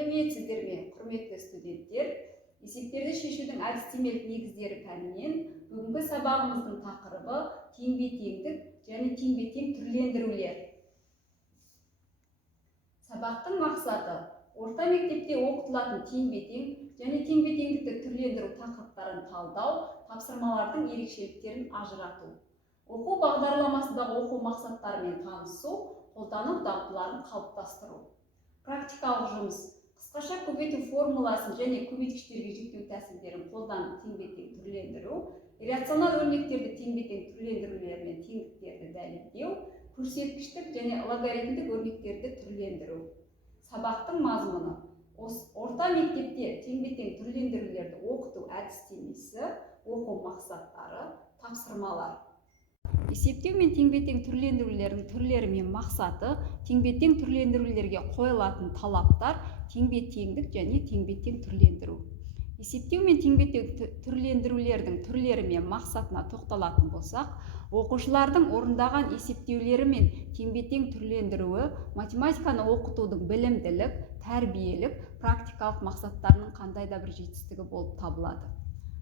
Сіздерме, құрметті студенттер, есептерді шешудің әдістемелік негіздері пәнінен бүгінгі сабағымыздың тақырыбы теңбе-теңдік және теңбе-тең түрлендірулер. Сабақтың мақсаты орта мектепте оқытылатын теңбе-тең және теңбе-теңдікті түрлендіру тақырыптарын талдау, тапсырмалардың ерекшеліктерін ажырату. Оқу бағдарламасындағы оқу мақсаттарымен танысу, қолдану дағдыларын қалыптастыру. Практикалық жұмыс. Қысқаша көбейту формуласын және көбейткіштерге жіктеу тәсілдерін қолданып теңбе-тең түрлендіру, иррационал өрнектерді теңбе-тең түрлендірулер мен теңдіктерді дәлелдеу, көрсеткіштік және логарифмдік өрнектерді түрлендіру. Сабақтың мазмұны. Орта мектепте теңбе-тең түрлендірулерді оқыту әдістемесі, оқу мақсаттары, тапсырмалар. Есептеу мен теңбе-тең түрлендірулердің түрлері мен мақсаты, теңбе-тең түрлендірулерге қойылатын талаптар, теңбе-теңдік және теңбе-тең түрлендіру. Есептеу мен теңбе-тең түрлендірулердің түрлері мен мақсатына тоқталатын болсақ, оқушылардың орындаған есептеулері мен теңбе-тең түрлендіруі математиканы оқытудың білімділік, тәрбиелік, практикалық мақсаттарының қандай да бір жетістігі болып табылады.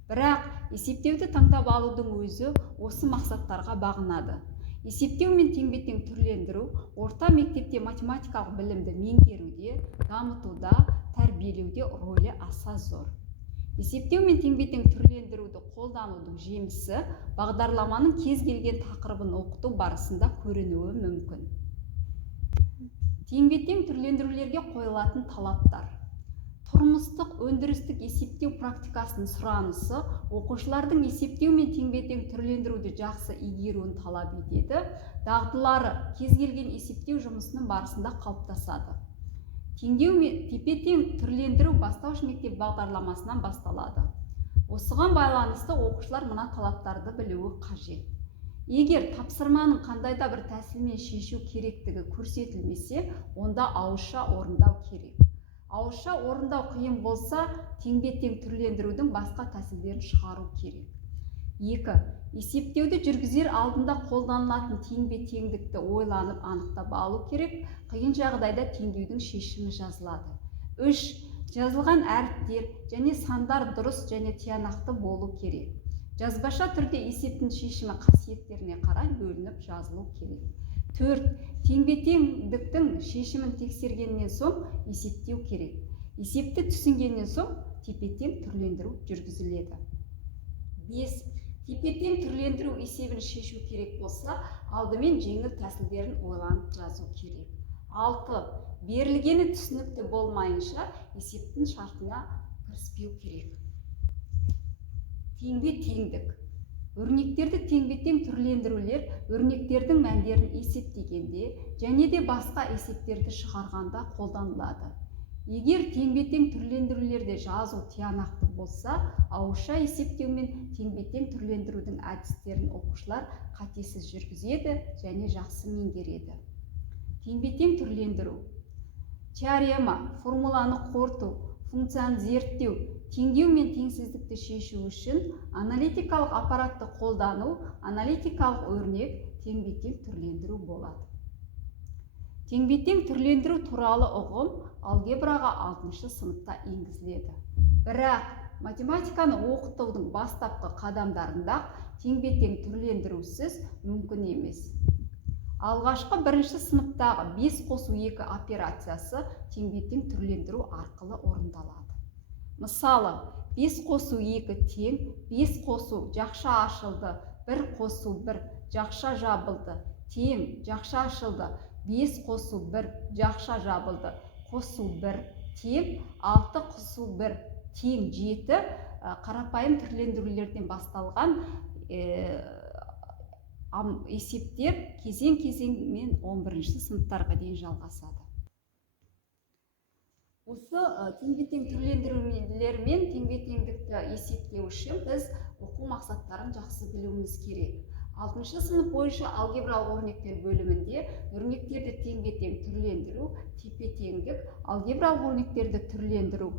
Бірақ есептеуді таңдап алудың өзі осы мақсаттарға бағынады. Есептеу мен теңбе-тең түрлендіру орта мектепте математикалық білімді меңгеруде, дамытуда, тәрбиелеуде рөлі аса зор. Есептеу мен теңбе-тең түрлендіруді қолданудың жемісі бағдарламаның кез келген тақырыбын оқыту барысында көрінуі мүмкін. Теңбе-тең түрлендірулерге қойылатын талаптар. Тұрмыстық өндірістік есептеу практикасының сұранысы оқушылардың есептеу мен теңбе-тең түрлендіруді жақсы игеруін талап етеді. Дағдылары кез келген есептеу жұмысының барысында қалыптасады. Теңбе-тең түрлендіру бастауыш мектеп бағдарламасынан басталады. Осыған байланысты оқушылар мына талаптарды білуі қажет. Егер тапсырманың қандай да бір тәсілмен шешу керектігі көрсетілмесе, онда ауызша орындау керек. Ауызша орындау қиын болса, теңбе-тең түрлендірудің басқа тәсілдерін шығару керек. 2. Есептеуді жүргізер алдында қолданылатын теңбе-теңдікті ойланып анықтап алу керек. Қиын жағдайда теңдеудің шешімі жазылады. 3. Жазылған әріптер және сандар дұрыс және тиянақты болу керек. Жазбаша түрде есептің шешімі қасиеттеріне қарай бөлініп жазылу керек. 4. Теңбе-теңдіктің шешімін тексергеннен соң есептеу керек. Есепті түсінгеннен соң тепе-тең түрлендіру жүргізіледі. 5. Тепе-тең түрлендіру есебін шешу керек болса, алдымен жеңіл тәсілдерін ойланып жазу керек. 6. Берілгені түсінікті болмайынша есептің шартына кіріспеу керек. Теңбе-теңдік. Өрнектерді теңбе-тең түрлендірулер өрнектердің мәндерін есептегенде және де басқа есептерді шығарғанда қолданылады. Егер теңбе-тең түрлендірулерде жазу тиянақты болса, ауызша есептеу мен теңбе-тең түрлендірудің әдістерін оқушылар қатесіз жүргізеді және жақсы меңгереді. Теңбе-тең түрлендіру. Теорема, формуланы қорыту, функцияны зерттеу, теңдеу мен теңсіздікті шешу үшін аналитикалық аппаратты қолдану, аналитикалық өрнек, теңбе-тең түрлендіру болады. Теңбе-тең түрлендіру туралы ұғым алгебраға 6-шы сыныпта енгізіледі. Бірақ математиканы оқытудың бастапқы қадамдарында теңбе-тең түрлендірусіз мүмкін емес. Алғашқы 1-ші сыныптағы 5 қосу 2 операциясы теңбе-тең түрлендіру арқылы орындалады. Мысалы, 5 қосу 2 тең, 5 қосу жақша ашылды, 1 қосу 1 жақша жабылды, тең жақша ашылды, 5 қосу 1 жақша жабылды, қосу 1 тең, 6 қосу 1 тең 7 қарапайым түрлендірулерден басталған есептер кезең-кезеңмен 11-ші сыныптарға дейін жалғасады. Осы теңбе-тең түрлендірулер мен теңбе-теңдікті есептеу үшін біз оқу мақсаттарын жақсы білуіміз керек. 6-шы сынып бойынша алгебралық өрнектер бөлімінде өрнектерді теңбе-тең түрлендіру, тепе-теңдік, алгебралық өрнектерді түрлендіру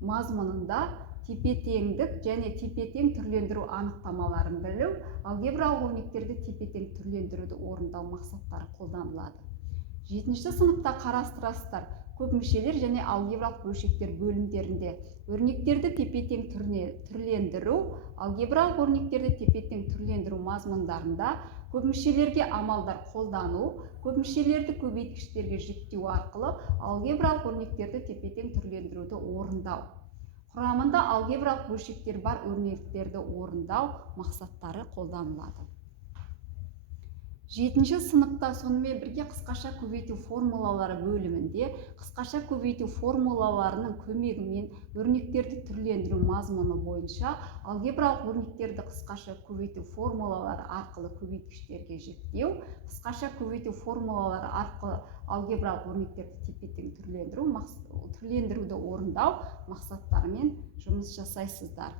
мазмұнында тепе-теңдік және тепе-тең түрлендіру анықтамаларын білу, алгебралық өрнектерді тепе-тең түрлендіруді орындау мақсаттары қолданылады. 7-ші сыныпта қарастырасыздар. Көп мүшелер және алгебралық бөлшектер бөлімдерінде өрнектерді тепе-тең түрлендіру, алгебралық өрнектерді тепе-тең түрлендіру мазмұндарында көп мүшелерге амалдар қолдану, көп мүшелерді көбейткіштерге жіктеу арқылы алгебралық өрнектерді тепе-тең түрлендіруді орындау. Құрамында алгебралық бөлшектер бар өрнектерді орындау мақсаттары қолданылады. 7-ші сыныпта сонымен бірге қысқаша көбейту формулалары бөлімінде қысқаша көбейту формулаларының көмегімен өрнектерді түрлендіру мазмұны бойынша алгебралық өрнектерді қысқаша көбейту формулалары арқылы көбейткіштерге жіктеу, қысқаша көбейту формулалары арқылы алгебралық өрнектерді тепе-тең түрлендіруді орындау мақсаттарымен жұмыс жасайсыздар.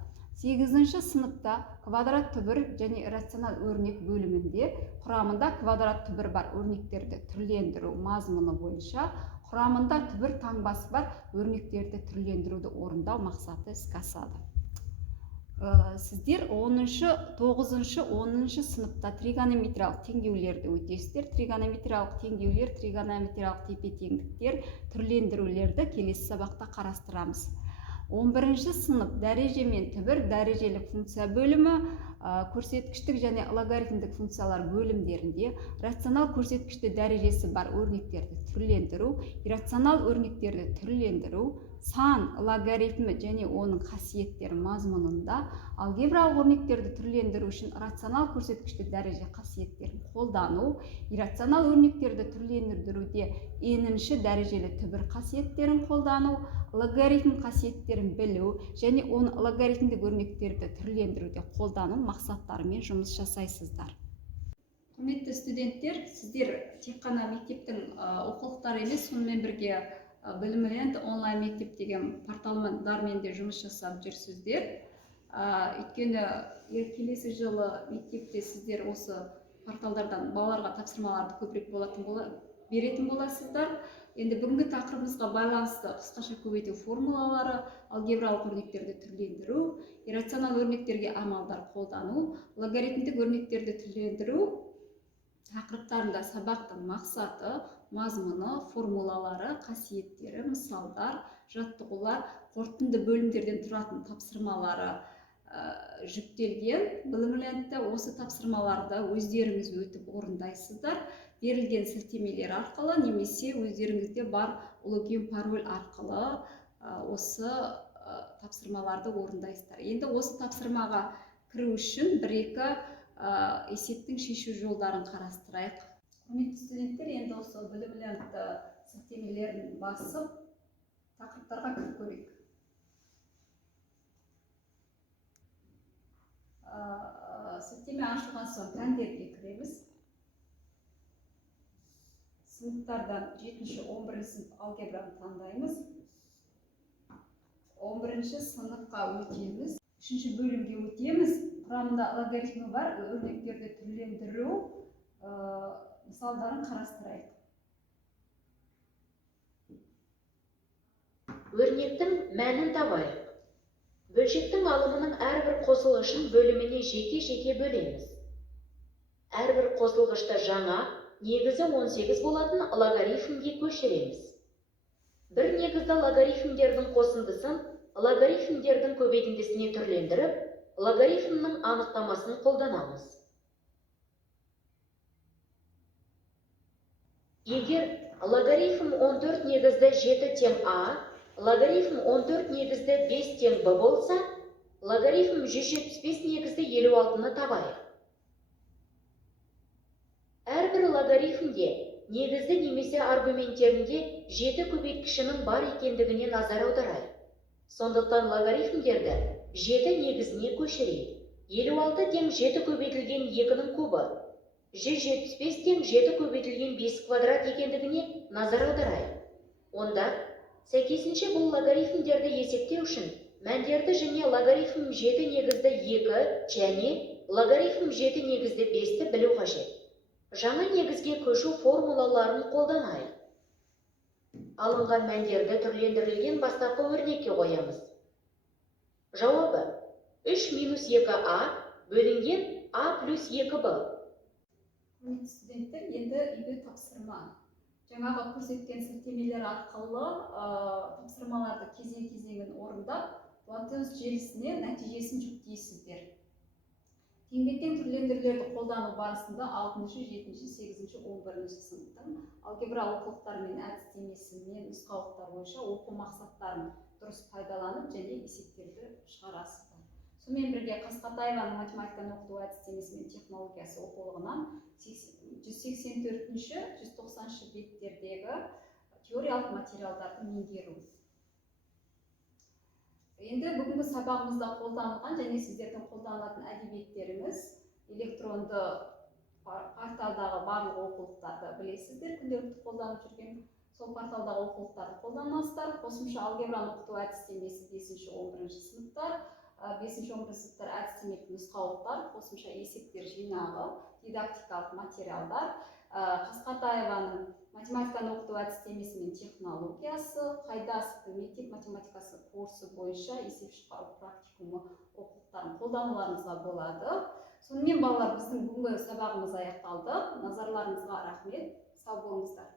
8-ші сыныпта квадрат түбір және иррационал өрнек бөлімінде құрамында квадрат түбір бар өрнектерді түрлендіру мазмұны бойынша құрамында түбір таңбасы бар өрнектерді түрлендіруді орындау мақсаты іске асады. Сіздер 9-шы 10-шы сыныпта тригонометриялық теңдеулерді өтесіздер. Тригонометриялық теңдеулер, тригонометриялық тепе-теңдіктер, түрлендірулерді келесі сабақта қарастырамыз. 11-ші сынып дәреже мен түбір, дәрежелік функция бөлімі, көрсеткіштік және логарифмдік функциялар бөлімдерінде рационал көрсеткішті дәрежесі бар өрнектерді түрлендіру, иррационал өрнектерді түрлендіру, сан логарифмі және оның қасиеттері мазмұнында алгебралық өрнектерді түрлендіру үшін рационал көрсеткішті дәреже қасиеттерін қолдану, иррационал өрнектерді түрлендіруде n-ші дәрежелі түбір қасиеттерін қолдану, логарифм қасиеттерін білу және оны логарифмдік өрнектерді түрлендіруде қолдану мақсаттарымен жұмыс жасайсыздар. Құрметті студенттер, сіздер тек қана мектептің оқулықтары емес, сонымен бірге Білімленд онлайн мектеп деген порталдармен де жұмыс жасап жүрсіздер. Өйткені келесі жылы мектепте сіздер осы порталдардан балаларға тапсырмаларды көбірек беретін боласыздар. Енді бүгінгі тақырыбымызға байланысты қысқаша көбейту формулалары, алгебралық өрнектерді түрлендіру, иррационал өрнектерге амалдар қолдану, логарифмдік өрнектерді түрлендіру тақырыптарында сабақтың мақсаты, мазмұны, формулалары, қасиеттері, мысалдар, жаттығулар, қорытынды бөлімдерден тұратын тапсырмалары жүктелген. Білімлендте осы тапсырмаларды өздеріңіз өтіп орындайсыздар. Берілген сілтемелер арқылы немесе өздеріңізде бар логин пароль арқылы осы тапсырмаларды орындайсыздар. Енді осы тапсырмаға кіру үшін бір-екі есептің шешу жолдарын қарастырайық. Құрметті студенттер, енді осы Білімленд сілтемелерін басып тақырыптарға кіріп көрейік. Сілтеме ашылған соң пәндерге кіреміз. Сыныптардан 7-ші 11-ші сынып алгебраны таңдаймыз. 11-ші сыныпқа өтеміз. 3-ші бөлімге өтеміз. Құрамында логарифмі бар өрнектерді түрлендіру мысалдарын қарастырайық. Өрнектің мәнін табайық. Бөлшектің алымының әрбір қосылғышын бөліміне жеке-жеке бөлеміз. Әрбір қосылғышты жаңа, негізі 18 болатын логарифмге көшіреміз. Бір негізді логарифмдердің қосындысын логарифмдердің көбейтіндісіне түрлендіріп, логарифмнің анықтамасын қолданамыз. Егер логарифм 14 негізді 7 тең А, логарифм 14 негізді 5 тең Б болса, логарифм 175 негізді 56-ны табайық. Әрбір логарифмде негізді немесе аргументтерінде 7 көбейткішінің бар екендігіне назар аударайық. Сондықтан логарифмдерді 7 негізіне көшірейік. 56 тең 7 көбейтілген 2-ның кубы, 175 тең 7 көбейтілген 5 квадрат екендігіне назар аударайық. Онда, сәйкесінше бұл логарифмдерді есептеу үшін мәндерді және логарифм 7 негізді 2 және логарифм 7 негізді 5-ті білу қажет. Жаңа негізге көшу формулаларын қолданайық. Алынған мәндерді түрлендірілген бастапқы өрнекке қоямыз. Жауабы 3 минус 2А бөлінген А плюс 2Б. Құрметті студенттер, енді үйге тапсырма жаңағы көрсеткен сілтемелер арқылы тапсырмаларды кезең-кезеңін орындап, Plateus желісіне нәтижесін жүктейсіздер. Теңбе-тең түрлендірулерді қолдану барысында 6, 7, 8, 11 сыныптың алгебра оқулықтары мен әдістемесі мен нұсқаулықтар бойынша оқу мақсаттарын дұрыс пайдаланып және есептерді шығарасыздар. Сонымен бірге Қасқатаеваның математиканы оқыту әдістемесі мен технологиясы оқулығынан 184-190 беттердегі теориялық материалдарды меңгеру. Енді бүгінгі сабағымызда қолданылған және сіздердің қолданылатын әдебиеттеріңіз электронды порталдағы барлық оқулықтарды білесіздер, күнделікті қолданып жүрген сол порталдағы оқулықтарды қолданасыздар. Қосымша алгебраны оқыту әдістемесі 5-11 сыныптар, 5-11 сыныптар әдістемелік нұсқаулықтар, қосымша есептер жинағы, дидактикалық материалдар, Қасқатаеваның математиканы оқыту әдістемесі мен технологиясы, Қайдасовтың мектеп математикасы курсы бойынша есеп шығару практикумы оқулықтарын қолдануларыңызға болады. Сонымен балалар, біздің бүгінгі сабағымыз аяқталды. Назарларыңызға рахмет. Сау болыңыздар.